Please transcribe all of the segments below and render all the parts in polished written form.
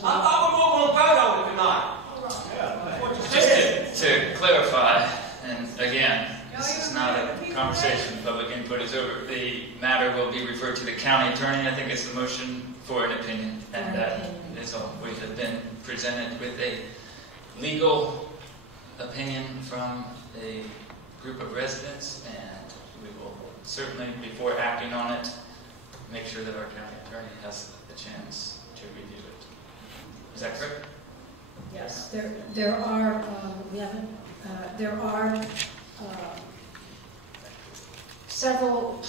Councilman. I'm going to vote on it tonight. Just to clarify, and again, this is not a conversation, public input is over. The matter will be referred to the county attorney. I think it's the motion for an opinion, and that is all. We have been presented with a legal opinion from a group of residents, and we will certainly, before acting on it, make sure that our county attorney has the chance to review it. Is that correct? Yes, there are several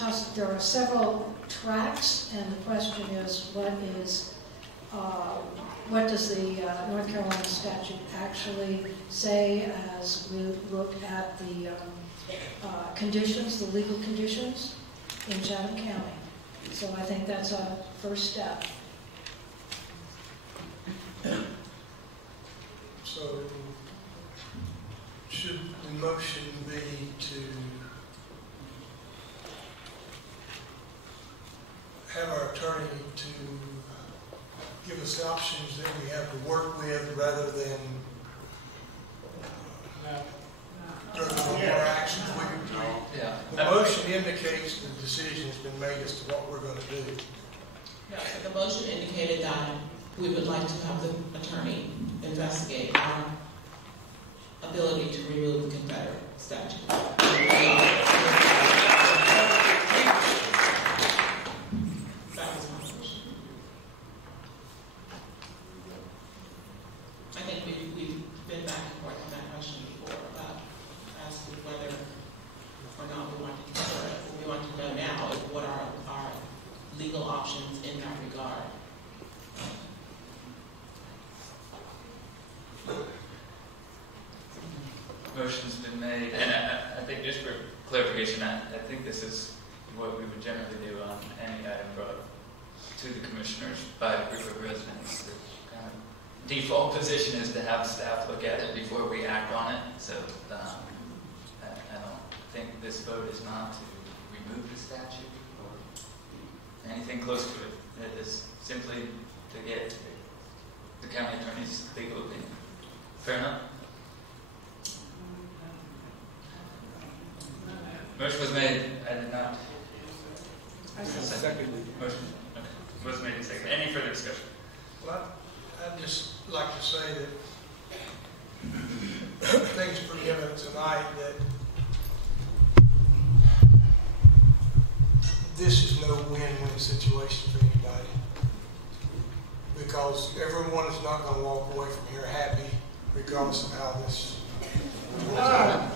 tracks, and the question is what does the North Carolina statute actually say as we look at the conditions, the legal conditions in Chatham County. So I think that's a first step. So, should the motion be to have our attorney to give us the options that we have to work with rather than more actions we could do? Yeah. The motion indicates the decision has been made as to what we're going to do. No, so the motion indicated that we would like to have the attorney investigate our ability to remove the Confederate statute. That was my motion. I think we've been back and forth on that question before about as to whether or not we want to consider it. What we want to know now is what are our legal options in that regard. Motion's been made, and I think just for clarification, I think this is what we would generally do on any item brought to the commissioners by a group of residents. The kind of default position is to have staff look at it before we act on it. So I don't think this vote is not to remove the statute or anything close to it. It is simply to get the county attorney's legal opinion. Fair enough? Motion was made. I did not. Second. Motion. Okay. Was made and seconded. Any further discussion? Well, I'd just like to say that I think it's pretty evident tonight that this is no win-win situation for anybody, because everyone is not going to walk away from here happy regardless of how this turns out.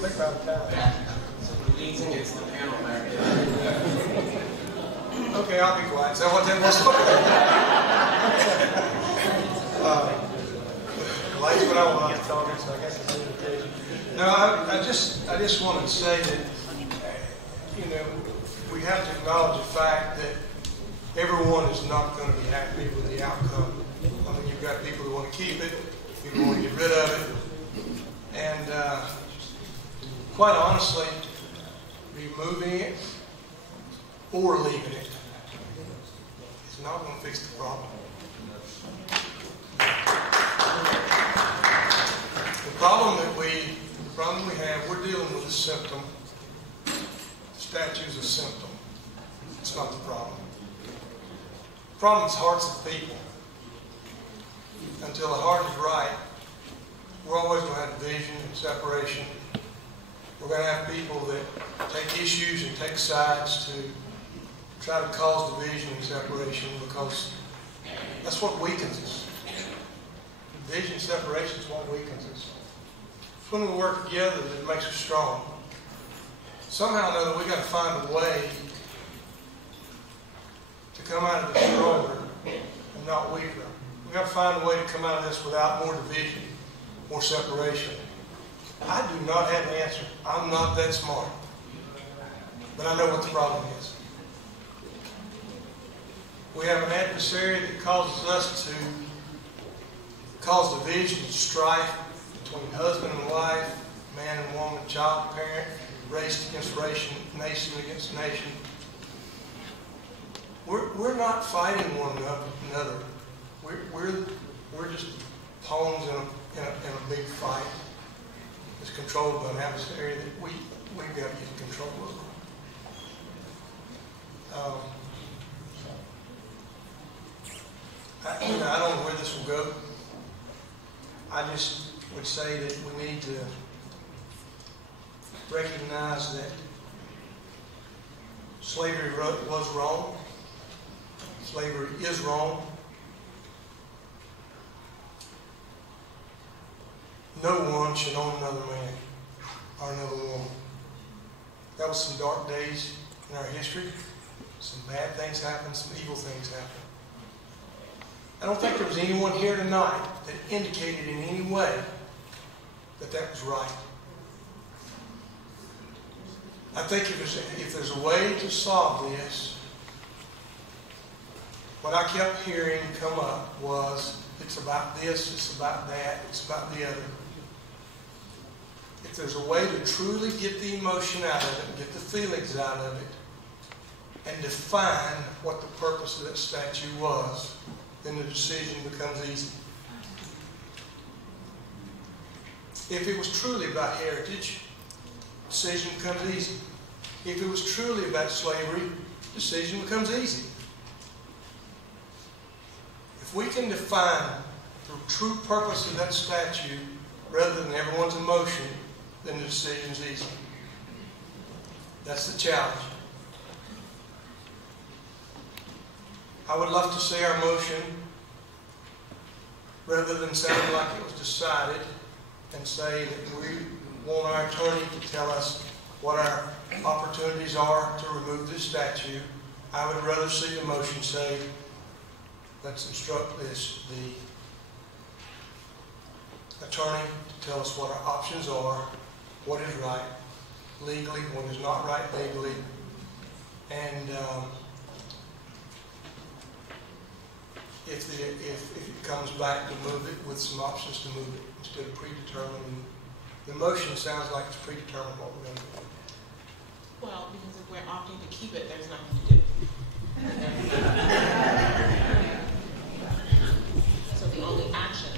Think about that. So the leads against the panel back there. Okay, I'll be quiet. Is that what that was? Lights what I want to talk, so I guess it's an invitation. No, I just want to say that, we have to acknowledge the fact that everyone is not going to be happy with the outcome. I mean, you've got people who want to keep it, people who want to get rid of it, and quite honestly, removing it or leaving it is not going to fix the problem. The problem we have, we're dealing with a symptom. The statute is a symptom. It's not the problem. The problem is hearts of people. Until the heart is right, we're always going to have division and separation. We're going to have people that take issues and take sides to try to cause division and separation, because that's what weakens us. Division and separation is what weakens us. It's when we work together that it makes us strong. Somehow or another, we've got to find a way to come out of this stronger and not weaker. We've got to find a way to come out of this without more division, more separation. I do not have an answer. I'm not that smart. But I know what the problem is. We have an adversary that causes us to cause division and strife between husband and wife, man and woman, child and parent, race against race, nation against nation. We're not fighting one another. controlled by an adversary that we've got to get control over. I don't know where this will go. I just would say that we need to recognize that slavery was wrong. Slavery is wrong. No one should own another man or another woman. That was some dark days in our history. Some bad things happened, some evil things happened. I don't think there was anyone here tonight that indicated in any way that that was right. I think if there's a way to solve this, what I kept hearing come up was, it's about this, it's about that, it's about the other. If there's a way to truly get the emotion out of it, get the feelings out of it, and define what the purpose of that statue was, then the decision becomes easy. If it was truly about heritage, decision becomes easy. If it was truly about slavery, decision becomes easy. If we can define the true purpose of that statue rather than everyone's emotion, then the decision's easy. That's the challenge. I would love to see our motion, rather than sounding like it was decided, and say that we want our attorney to tell us what our opportunities are to remove this statue. I would rather see the motion say, let's instruct the attorney to tell us what our options are, what is right legally, what is not right legally, and if it comes back, to move it with some options to move it instead of predetermining. The motion sounds like it's predetermined what we're going to do. Well, because if we're opting to keep it, there's nothing to do. So the only action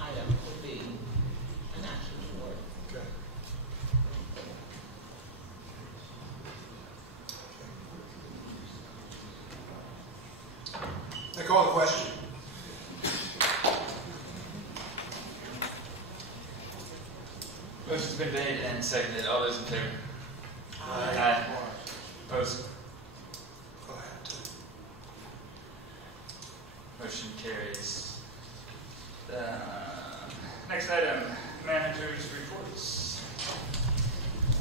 item would be an action toward. Okay. I call the question. Motion's been made and seconded. All those in favor? Aye. Aye. Opposed? Go ahead. Motion carries. Next item, managers' reports.